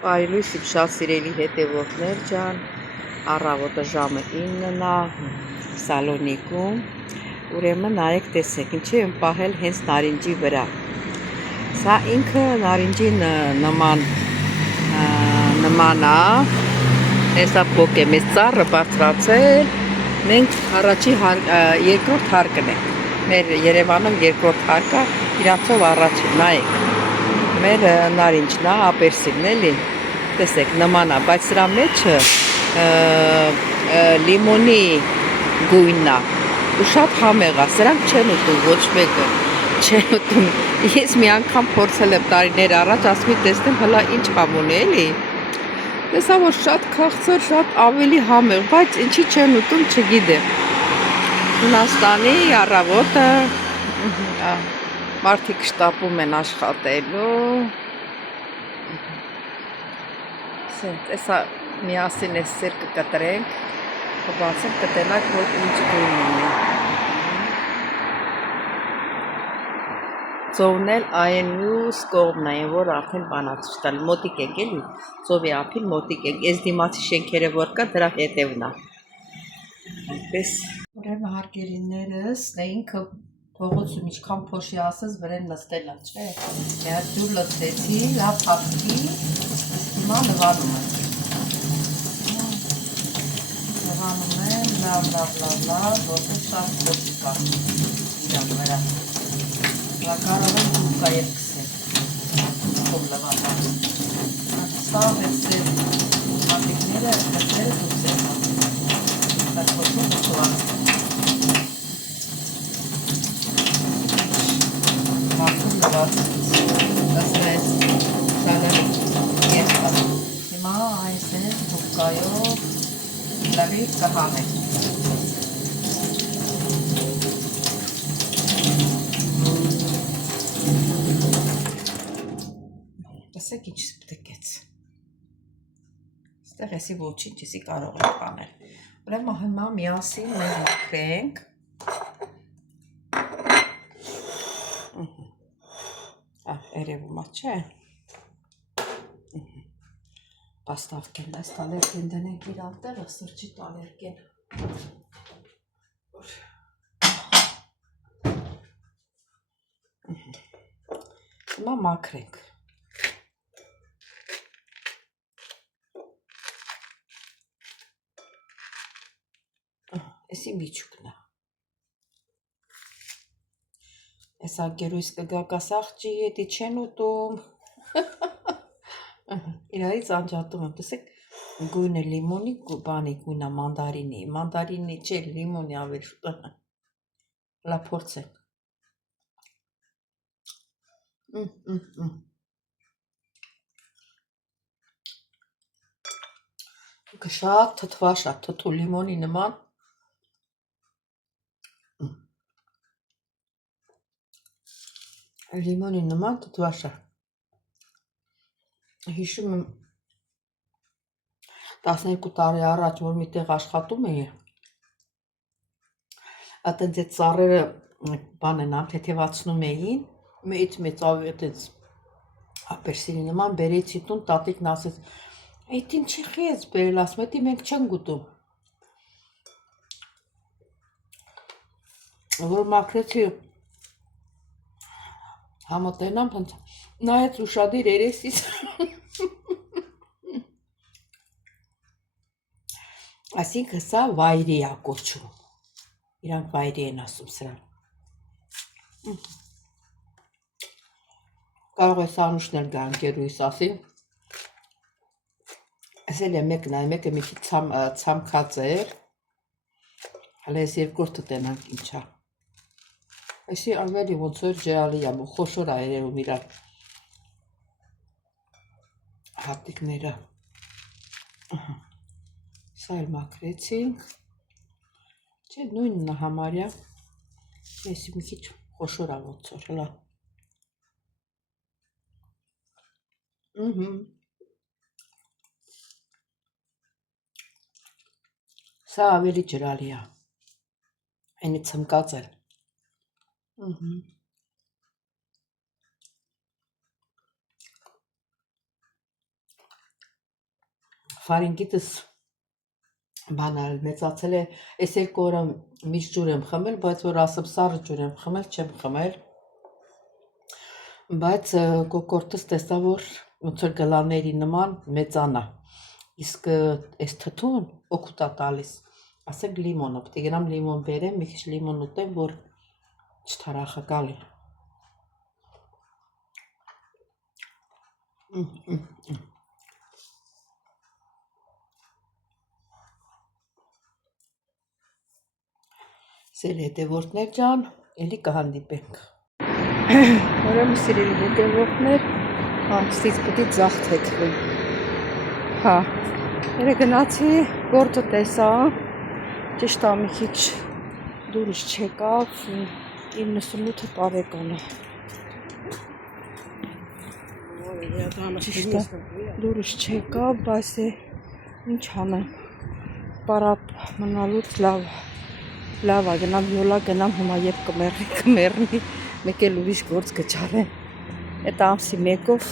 Այլույսիմ շատ սիրելի հետևորդներ ջան, առավոտը ժամը 9-ն է Սալոնիկում, ուրեմն նայեք տեսեք, ինչի եմ պահել հենց նարինջի վրա։ Սա ինքը նարինջի նման է, հեսա փոք է, մեզ ծառը բարձրացել, մենք առաջի երկրորդ հարկն ենք, մեր Երևանում երկրորդ հարկը, իրանցով առաջին, նայեք, մեր նարինջն է, ապերսինն էլի, տեսեք, նման է, բայց սրա մեջը լիմոնի գույնն է, ու շատ համեղ է, սրանք չեն ուտում, ոչ մեկը չեն ուտում, ես մի անգամ փորձել եմ տարիներ առաջ, ասում եմ տեսնեմ հլա ինչ համուն է էլի, տեսա որ շատ քաղցր, շատ ավելի համեղ, բայց ինչի չեն ուտում չգիտեմ, Հունաստանի առավոտը մարդիկ շտապում են աշխատելու, տեսա միասին ես սեր կկտրենք, կբացենք կտենակ, որ ինչ գույն ունի։ Ծովն էլ այն մյուս կողմն է, որ արդեն բանացի տալ, մոտիկ ենք էլի, ծովի ափին մոտիկ ենք, ես դիմացի շենքերը որ կա, դրա հետևն է։ Այնպես, ուրեմն հարգելիներս, ինքը փողոցում ինչքան փոշի ասես վրան նստել է, չէ։ Մի հատ ջուր լցրեցի, լավ փափկի, հիմա նվանում եմ։ Նվանում եմ, լավ, որտեղ շատ փոշի կա իրան վրա։ Կարող եմ դուկա և կսել, խոմ լվապան։ Սա վեցեր մատիկները, վեցերը դուս եմ մատիկ։ Այդ խոշում ուտված։ Մարդում լվացից, ասրայս սալը ես պատ։ Հիմա այս է դուկայով լավի կհամ է։ Տեսեք ինչ պտկեց, ստեղ եսի ոչինչ եսի կարող ենք անել, ուրեմն հիմա միասին մենք մաքրենք, երևում է չէ, պաստավկեն, այս տալերկեն դնենք իր ատեղը, սրճի տալերկեն, հիմա մաքրենք, եսի միջուկն է, ես ագերույս կգակասաղջի հետի չեն ուտում, իրայից անջատում եմ, տեսեք, գույնը լիմոնի, բանի գույնը մանդարինի չէ, լիմոնի ավելի շուտը, լա փորձենք, շատ թթվաշ է, թթու լիմոնի նման, լիմոնի նման թթվաշ է, հիշում եմ 12 տարի առաջ, որ մի տեղ աշխատում էի, ատենց այդ ծառերը բանեն թեթևացնում էին, մեծ ավետեց ապերսինի նման բերեցի տուն, տատիկն ասեց, այդ ինչի ես բերել, ասում էդի մենք չենք ուտում, որ մաքրեցի համոտենամ, նայեց ուշադիր երեսից, այսինքն սա վայրի է կոչում, իրանք վայրի են ասում սրան, կարող է սանուշն էլ գան գերույս ասի, ես էլ է մեկն է, մեկը մի քիչ ցամքած էր, հələ ես երկրորդը տենանք ինչա, այսի ավելի ոնց որ ջրալի է, խոշոր է երևում իրար հատիկները, սա էլ մաքրեցինք, չէ նույնն է համարյա, եսի մի քիչ խոշոր է ոնց որ, հլա, սա ավելի ջրալի է, այնի ցմկած էլ, Ֆարինգիտս բանալ մեծացել է, այս երկու օրը միշտ ջուր եմ խմել, բայց որ ասեմ սառը ջուր եմ խմել, չեմ խմել, բայց կոկորտս տեսա, որ ոնց որ գլաների նման մեծանա, իսկ այս թթուն օգուտ է տալիս, ասենք լիմոնը, պետք է գնամ լիմոն բերեմ, մի քիչ լիմոն ուտեմ, որ չթարախակալի։ Սեր հետևորդներ ջան, էլի կհանդիպենք։ Ուրեմն սիրելի հետևորդներ, ամսից պիտի ձախ թեքվի։ Հա, երեք գնացի, գործը տեսա, ճիշտ է մի քիչ դուրս չեկավ, 98 տարեկան է։ Ճիշտ է, դուրս չեկավ, բայց ինչ անեմ, պարապ մնալուց լավ է, գնամ յոլա գնամ հիմա երբ կմեռնի, մեկ էլ ուրիշ գործ կճարեմ։ Այդ ամսի մեկով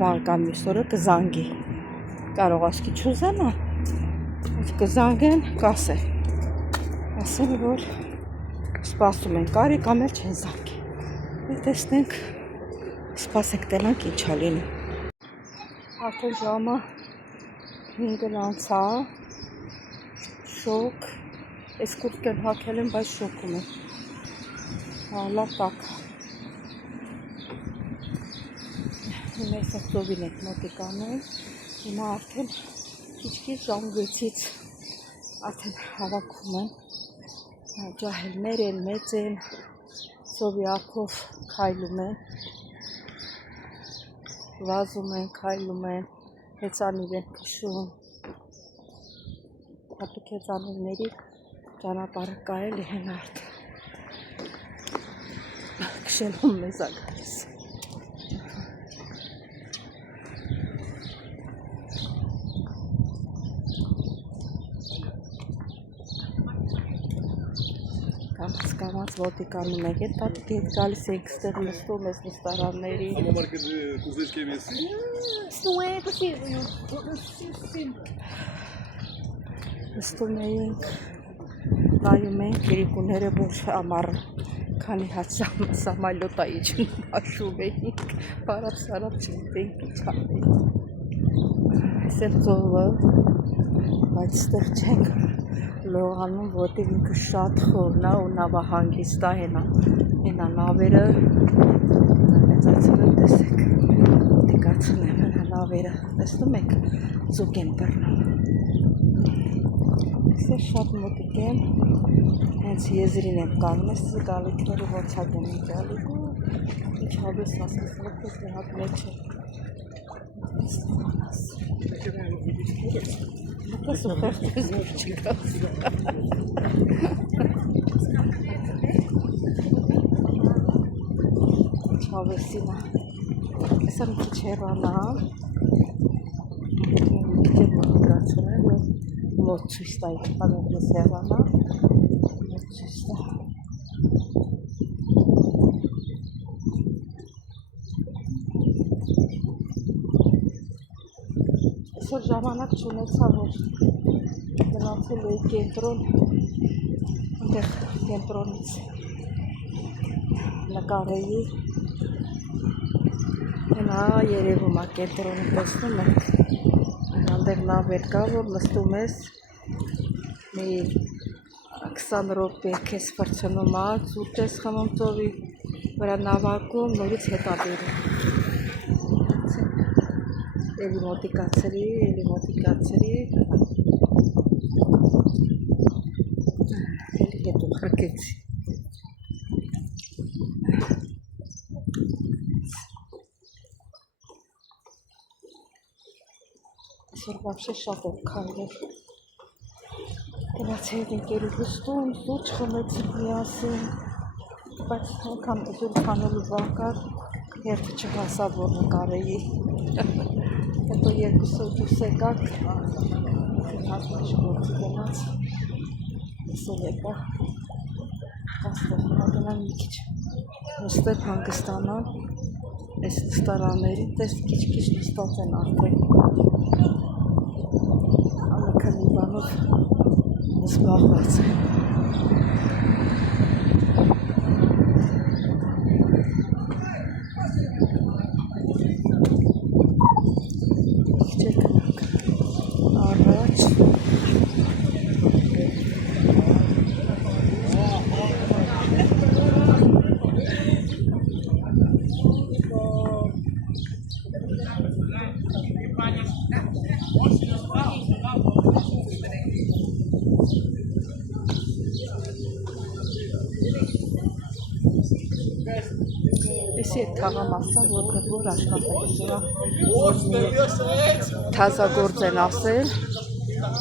վաղ կամ մյուս օրը կզանգի։ Կարող ասկի չուզենա, կզանգեն, կասեն, որ սպասում են կարի կամ էլ չեն զանգի։ Տեսնենք, սպասենք տենանք ինչա լինի։ Արդեն ժամը 5-ն անցա, շոկ, այս կուրտկեն հագել եմ, բայց շոկում եմ։ Լավ տակ։ Հիմա այս ծովին ենք մոտիկանում, հիմա արդեն քիչ-քիչ ժամ 6-ից արդեն հավաքում են, ջահելներ են, մեծ են, ծովի ափով քայլում են, վազում են, քայլում են, հեծանիվ են քշում, հատուկ հեծանիվների ճանապարհը կարելի են արդեն քշելուն մեզ է գալիս։ Կամաց ոտիկանում ենք, այդ պատուկի հետ գալիս ենք ստեղ նստում ես նստարանների։ Նստում էինք, նայում ենք երիկուները, որ ամառը քանի հատ սամալյոտ է իջնում, հաշվում էինք, բարապ-սարապ չգիտենք ինչ անենք։ Այս էլ ծովը, բայց ստեղ չենք լողանում, որտեղ ինքը շատ խորն է ու նավահանգիստ է, հենա նավերը, մեծացել եմ, տեսեք, մոտիկացնեմ հենա նավերը, տեսնում եք, ձուկ են բռնում։ Ես շատ մոտիկ եմ, հենց եզրին եմ կանում, ես գալիքները ոցակ եմ գալիք ու ինչ հավես ասես, որպես մի հատ մեջ է։ Պես ու խեղտես որ չկաս։ Ինչ հավեսին է։ Եսա մի քիչ հեռանամ, մի քիչ մոտիկացնեմ, որ մոտ ցույց տա իշխանեմ ես հեռանա, մոտ ցույց տա։ Այսօր ժամանակ չունեցա, որ գնացել էի կենտրոն, այնտեղ կենտրոնից նկարեի, հենա երևում է կենտրոնը, տեսնում եք, այնտեղ նավեր կա, որ նստում ես, մի 20 րոպե քեզ ֆրցնում է, ծուտ ես խմում ծովի վրա նավակում, նորից հետա բերում։ Էլի մոտիկացրի, էլի հետո խրկեցի։ Այսօր վաբշե շատ եմ քայլել։ Գնացի հետ ընկերուհուս տուն, սուրճ խմեցինք միասին, բայց անգամ սուրճ խմելու բան կար, հերթը չհասավ, որ նկարեի։ Հետո երկուսով դուրս եկանք, հատ մեջ գործի գնաց, ասել եկա, աստեղ հիմա գնամ մի քիչ նստել հանգստանալ, այս նստարաններին, տես քիչ-քիչ նստած են արդեն։ զբաղված են։ Չեկանք առաջ Էսի է թաղամասը, որ գրվոր աշխատել վրա, որ թազագործ են ասել,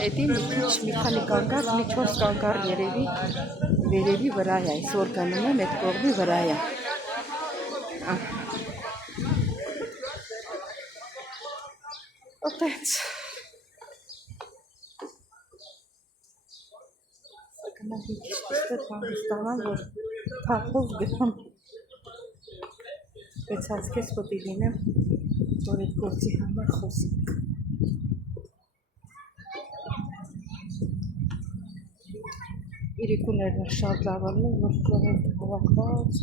էդի մի քանի կանգար, մի 4 կանգար վերևի վրա է, այսօր գնում եմ այդ կողմի վրա է։ Ոտենց։ Գնամ մի քիչ ստեղ հանգստանամ, որ թափով գնամ։ Բայց հասկես պոտի լինեմ, որ այդ գործի համար խոսենք։ Իրիկուներն շատ լավ անում, որ ժողովուրդը հավաքված,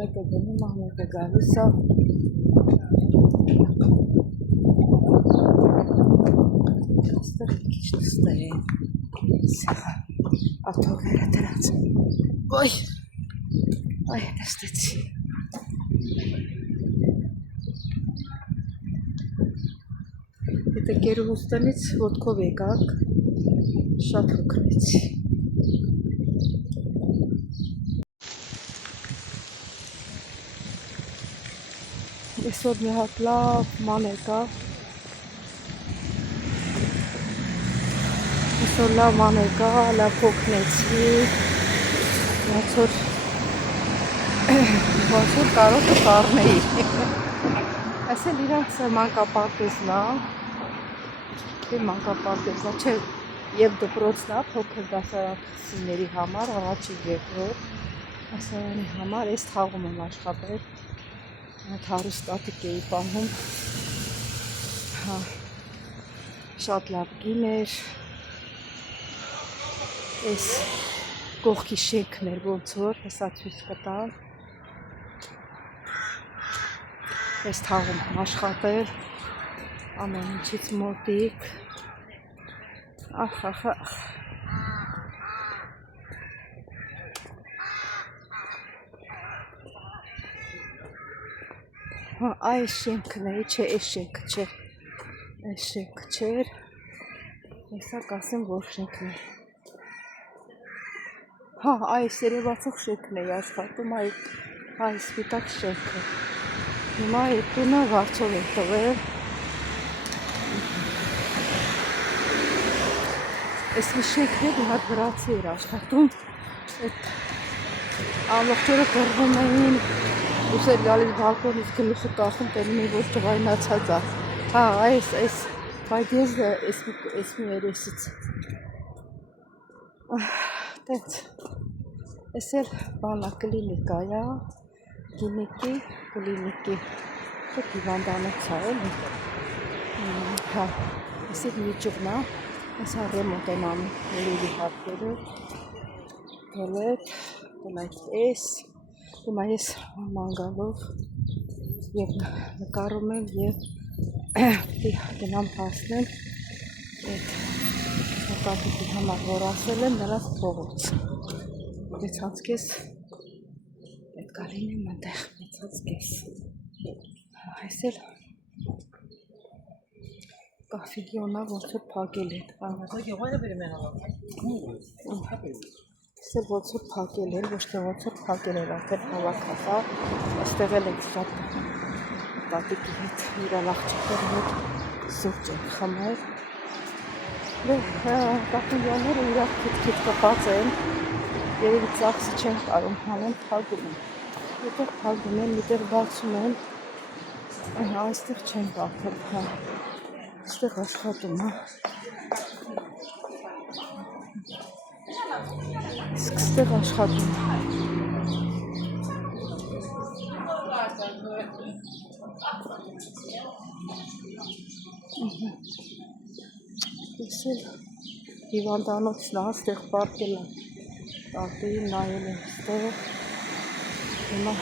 մեկը գնում է, մեկը գալիս է։ Այստեղ մի քիչ նստեմ։ Աթոռները դրանց։ Ոյ, այ նստեցի։ Եթե գերուհուստանից ոտքով եկանք, շատ հոգնեցի։ Այսօր մի հատ լավ ման եկա։ Այսօր լավ ման եկա, լավ հոգնեցի։ Ոնց որ կարող է կառնեի։ Այսել իրանց մանկապարտեզն է։ Մանկապարտեզն է, չէ, և դպրոցն է, փոքր դասարանցիների համար, առաջին երկրորդ դասարանի համար, ես թաղում եմ աշխատել, հարուստ տատիկ էի պահում, շատ լավ գին էր, ես կողքի շենքն էր ոնց որ, հեսա ցույց կտամ, ես թաղում եմ աշխատել, ամեն ինչից մոտիկ, ախ, այս շենքն է, չէ, այս շենքը չէ, այս շենքը չէր, հեսա կասեմ, որ շենքն է, այս երևացող շենքն է աշխատում, այս սպիտակ շենքը, հիմա այդ տունը վարձով է տվել, Այս մի շենքն մի հատ վրացի էր աշխատում, ամբողջ օրը կռվում էին, ուսեր գալիս բալկոնից գլուխը կախում, տենում էին, որ տղայնացած է, այս պայդեզը, այս մի երեսից, տենց, այս էլ բանա կլինիկա է, գինիկի, կլինիկի, հիվանդանոց է, այս էլ միջուղն է, այս ռեմոնտ են անում, ներելի հարկերը, գելետ, այս, հիմա ես մանգալով և նկարում եմ և գնամ հասնեմ այդ նկատիկի համար, որ ասել եմ նրանց փողոց, մեծած կես, պետք է լինեմ այնտեղ մեծած կես, այս էլ կաֆեգիոնա ոնց որ փակել են, Սեր ոնց որ փակել են, ոչ թե ոնց որ փակել են, արդեն հավաքած, այստեղ էլ ենք շատ տատիկի հետ, իրան աղջիկների հետ սուրճ են խմել, կաֆեգիոնները իրար քիթ կպած են, երևի ծախսը չեն կարում հանեն, փակում են, միտեղ փակում են, միտեղ բացում են, այստեղ չեն բացել, այստեղ աշխատում է, իսկ այստեղ աշխատում է, ես էլ հիվանդանոցն է, այստեղ պարկել եմ, տատուին նայել եմ, այստեղ հիմա